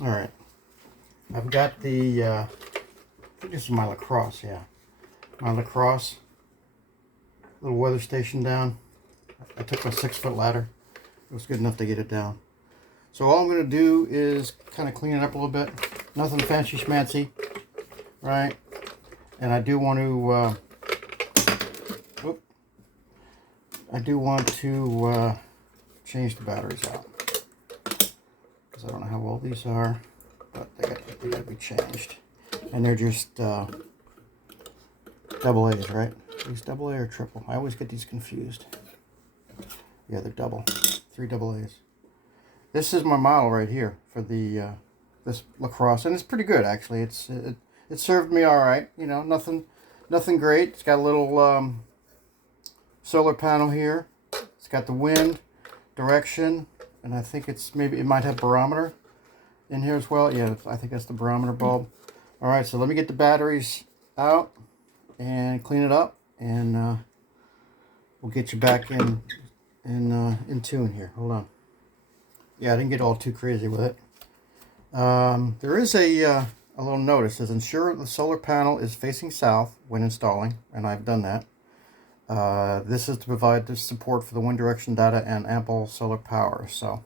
All right, I've got the, I think this is my Crosse, yeah. My Crosse little weather station down. I took a 6-foot ladder. It was good enough to get it down. So all I'm going to do is kind of clean it up a little bit. Nothing fancy schmancy, right? And I do want to, change the batteries out. Because I don't know how old these are, but they got to be changed. And they're just double A's, right? These double A or triple? I always get these confused. Yeah, they're double. 3 double A's. This is my model right here for the this Crosse, and it's pretty good actually. It served me all right. You know, nothing great. It's got a little solar panel here. It's got the wind direction, and I think it might have barometer in here as well. Yeah, I think that's the barometer bulb. All right, so let me get the batteries out and clean it up, and we'll get you back in tune here. Hold on. Yeah, I didn't get all too crazy with it. There is a little notice. It says ensure the solar panel is facing south when installing, and I've done that. This is to provide the support for the wind direction data and ample solar power. So,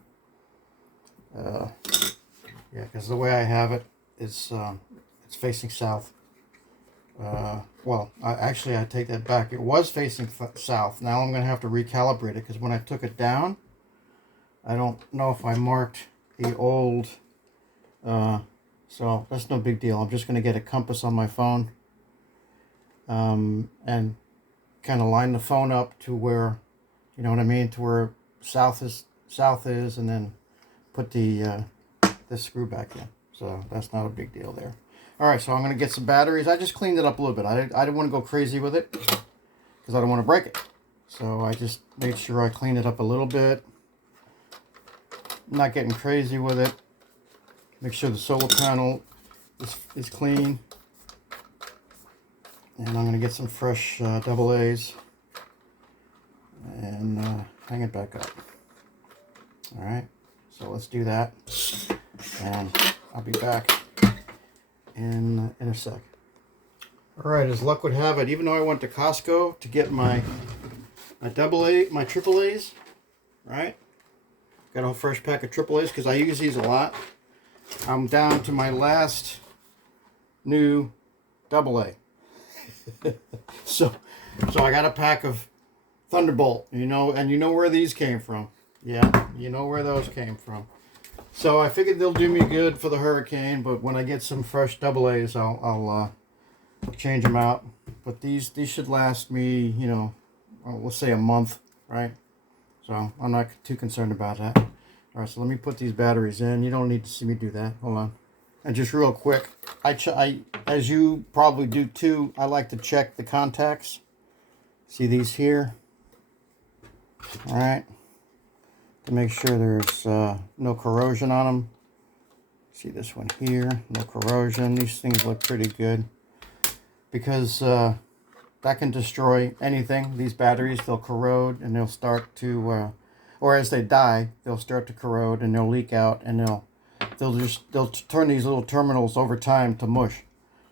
yeah, because the way I have it is it's facing south. Well, I take that back. It was facing south. Now I'm going to have to recalibrate it because when I took it down, I don't know if I marked the old, so that's no big deal. I'm just going to get a compass on my phone and kind of line the phone up to where, you know what I mean, to where south is, and then put the this screw back in. So that's not a big deal there. All right, so I'm going to get some batteries. I just cleaned it up a little bit. I didn't want to go crazy with it because I don't want to break it. So I just made sure I cleaned it up a little bit. Not getting crazy with it. Make sure the solar panel is clean. And I'm going to get some fresh double A's and hang it back up. All right, so let's do that. And I'll be back in a sec. All right, as luck would have it, even though I went to Costco to get my triple A's, right? Got a whole fresh pack of triple A's because I use these a lot. I'm down to my last new double A. so I got a pack of Thunderbolt, you know, and you know where these came from. Yeah, you know where those came from. So I figured they'll do me good for the hurricane, but when I get some fresh double A's, I'll change them out. But these should last me, you know, well, let's say a month, right? So I'm not too concerned about that. All right, so let me put these batteries in. You don't need to see me do that. Hold on. And just real quick, I as you probably do too, I like to check the contacts. See these here? All right. To make sure there's no corrosion on them. See this one here, no corrosion. These things look pretty good because that can destroy anything. These batteries, they'll corrode and they'll start to, or as they die, they'll start to corrode and they'll leak out and they'll turn these little terminals over time to mush.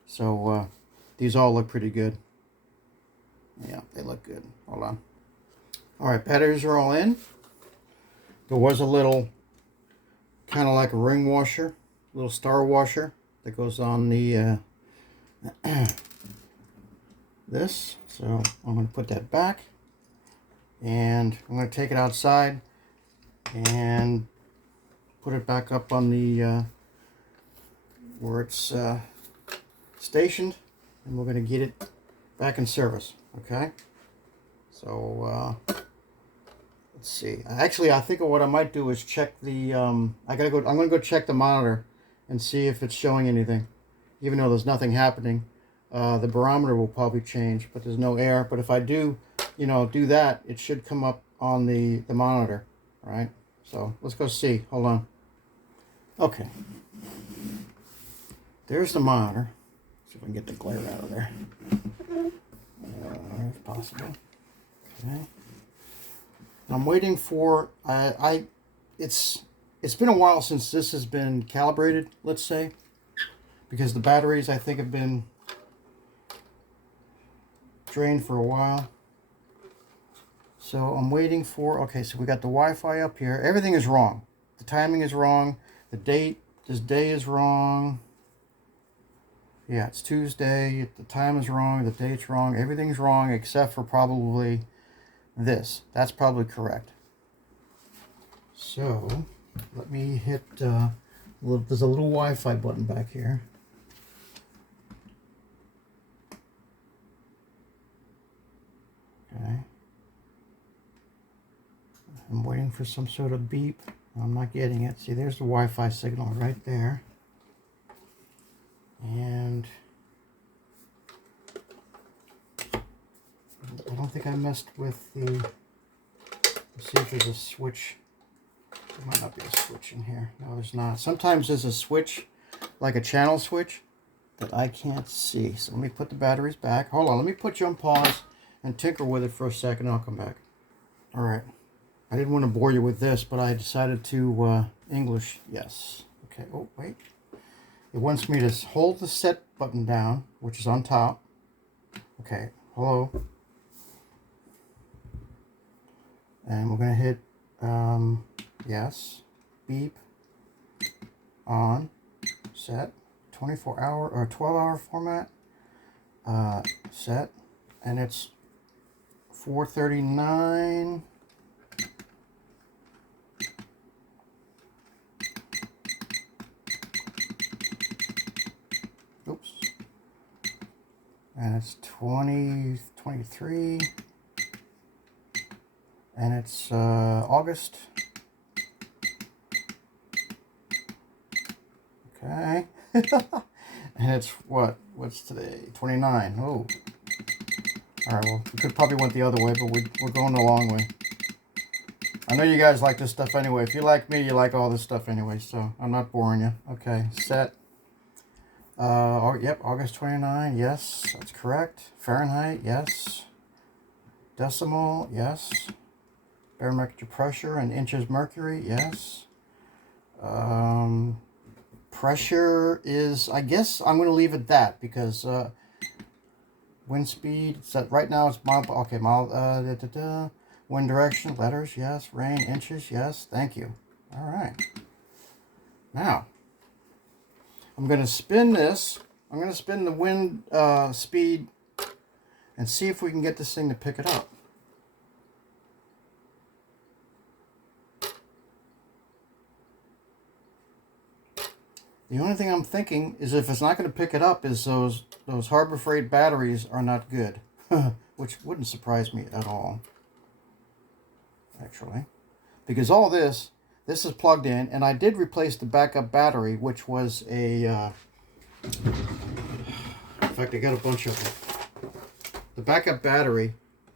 So these all look pretty good. Yeah, they look good. Hold on. All right, batteries are all in. There was a little, kind of like a ring washer, little star washer that goes on the this. So I'm going to put that back, and I'm going to take it outside and put it back up on the where it's stationed, and we're going to get it back in service. Okay. So let's see. Actually, I think what I might do is check the. I'm gonna go check the monitor and see if it's showing anything, even though there's nothing happening. The barometer will probably change, but there's no air. But if I do, do that, it should come up on the monitor, right? So let's go see. Hold on. Okay. There's the monitor. See if I can get the glare out of there. If possible. Okay. I'm waiting for it's it's been a while since this has been calibrated, let's say, because the batteries, I think, have been drained for a while. So I'm waiting for, okay, so we got the Wi-Fi up here. Everything is wrong. The timing is wrong. The date, this day is wrong. Yeah, it's Tuesday. The time is wrong. The date's wrong. Everything's wrong except for probably this. That's probably correct. So let me hit, there's a little Wi-Fi button back here. Okay. I'm waiting for some sort of beep. I'm not getting it. See, there's the Wi-Fi signal right there. And I don't think I messed with the, let's see if there's a switch. There might not be a switch in here. No, there's not. Sometimes there's a switch, like a channel switch, that I can't see. So let me put the batteries back. Hold on, let me put you on pause and tinker with it for a second. I'll come back. All right. I didn't want to bore you with this, but I decided to English. Yes. Okay. Oh, wait. It wants me to hold the set button down, which is on top. Okay. Hello. And we're going to hit yes. Beep. On. Set. 24-hour or 12-hour format. Set. And it's 4:39. Oops. And it's 2023. And it's August. Okay. And it's what? What's today? 29. Oh. Alright, well, we could probably went the other way, but we're going the long way. I know you guys like this stuff anyway. If you like me, you like all this stuff anyway, so I'm not boring you. Okay, set. Yep, August 29, yes, that's correct. Fahrenheit, yes. Decimal, yes. Barometric pressure and inches mercury, yes. Pressure is, I guess I'm going to leave it that because wind speed, set right now it's mild, okay, mild, wind direction, letters, yes. Rain, inches, yes. Thank you. All right. Now, I'm going to spin this. I'm going to spin the wind speed and see if we can get this thing to pick it up. The only thing I'm thinking is if it's not going to pick it up is those Harbor Freight batteries are not good, which wouldn't surprise me at all, actually, because all this is plugged in, and I did replace the backup battery, which was a, in fact, I got a bunch of them. The backup battery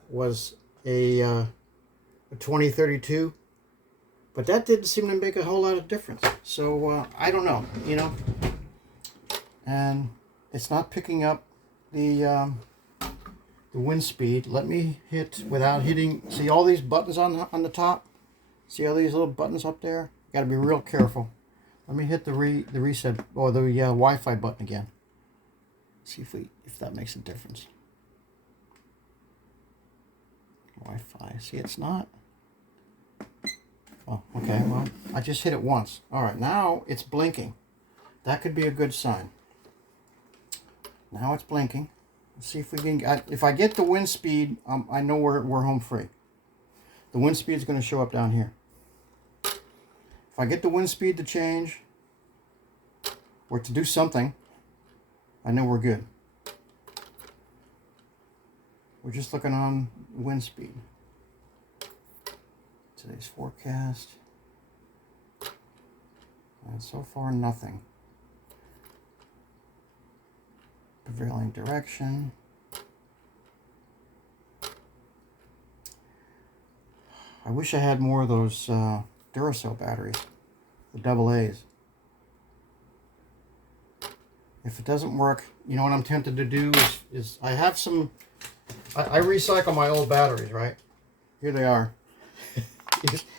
was a 2032. But that didn't seem to make a whole lot of difference. So, I don't know, you know. And it's not picking up the wind speed. Let me hit, without hitting, see all these buttons on the top? See all these little buttons up there? Got to be real careful. Let me hit the reset, or the Wi-Fi button again. See if that makes a difference. Wi-Fi, see it's not. Oh, okay, well, I just hit it once. All right, now it's blinking. That could be a good sign. Now it's blinking. Let's see if we can, if I get the wind speed, I know we're home free. The wind speed is going to show up down here. If I get the wind speed to change, or to do something, I know we're good. We're just looking on wind speed. Today's forecast, and so far nothing. Prevailing direction. I wish I had more of those Duracell batteries, the AA's. If it doesn't work, you know what I'm tempted to do is I have some, I recycle my old batteries, right? Here they are.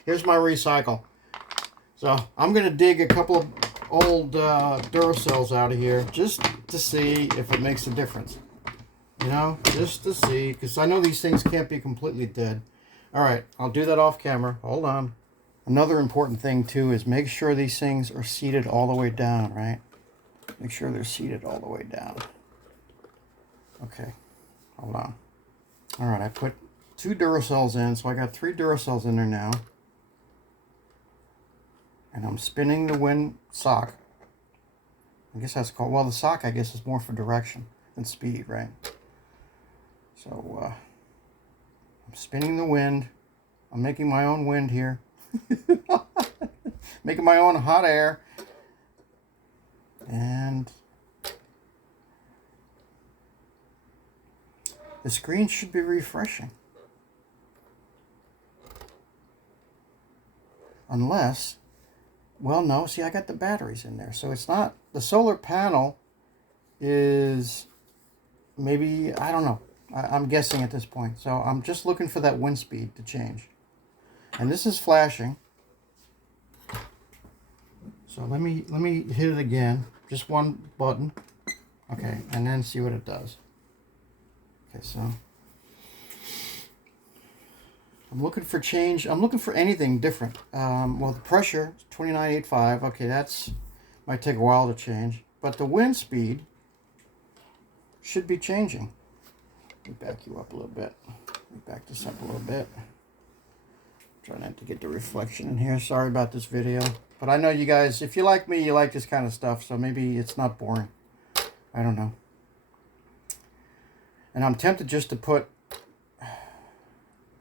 Here's my recycle. So I'm going to dig a couple of old Duracells out of here just to see if it makes a difference. You know, just to see, because I know these things can't be completely dead. All right, I'll do that off camera. Hold on. Another important thing too is make sure these things are seated all the way down, right? Make sure they're seated all the way down. Okay, hold on. All right, I put 2 Duracells in, so I got 3 Duracells in there now. And I'm spinning the wind sock. I guess that's called, well, the sock, I guess, is more for direction than speed, right? So, I'm spinning the wind. I'm making my own wind here. Making my own hot air. And the screen should be refreshing. Unless, well, no, see, I got the batteries in there. So it's not, the solar panel is maybe, I don't know. I'm guessing at this point. So I'm just looking for that wind speed to change. And this is flashing. So let me hit it again. Just one button. Okay, and then see what it does. Okay, so I'm looking for change. I'm looking for anything different. Well, the pressure is 29.85. Okay, that's might take a while to change. But the wind speed should be changing. Let me back you up a little bit. Let me back this up a little bit. Try not to get the reflection in here. Sorry about this video. But I know you guys, if you like me, you like this kind of stuff. So maybe it's not boring. I don't know. And I'm tempted just to put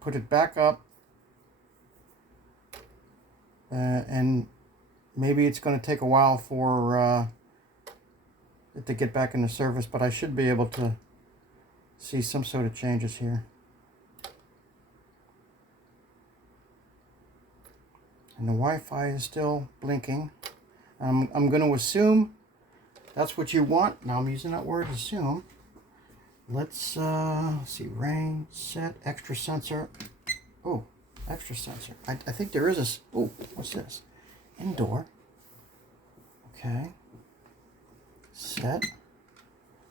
it back up. And maybe it's going to take a while for it to get back into service. But I should be able to see some sort of changes here. And the Wi-Fi is still blinking. I'm going to assume that's what you want. Now I'm using that word, assume. Let's see, rain, set, extra sensor. Oh, extra sensor. I think there is a, oh, what's this? Indoor. Okay. Set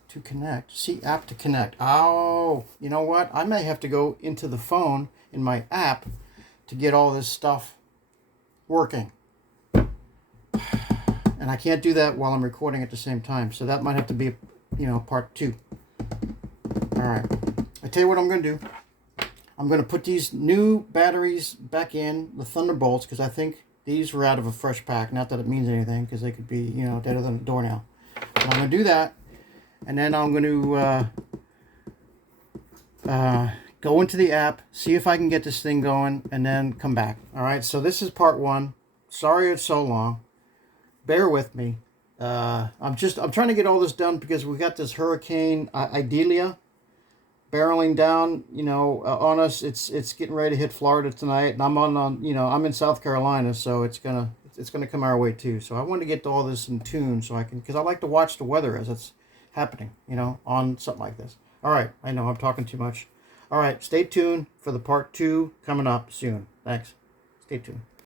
to connect. See, app to connect. Oh, you know what? I may have to go into the phone in my app to get all this stuff working. And I can't do that while I'm recording at the same time. So that might have to be, you know, part 2. All right. I tell you what I'm going to do. I'm going to put these new batteries back in, the Thunderbolts, because I think these were out of a fresh pack. Not that it means anything, because they could be, you know, deader than a doornail. But I'm going to do that. And then I'm going to go into the app, see if I can get this thing going, and then come back. All right, so this is part 1. Sorry it's so long. Bear with me. I'm trying to get all this done because we got this Hurricane Idalia barreling down, you know, on us. It's getting ready to hit Florida tonight, and I'm on you know, I'm in South Carolina, so it's gonna come our way too. So I want to get all this in tune so I can, because I like to watch the weather as it's happening, you know, on something like this. All right, I know I'm talking too much. All right, stay tuned for the part 2 coming up soon. Thanks. Stay tuned.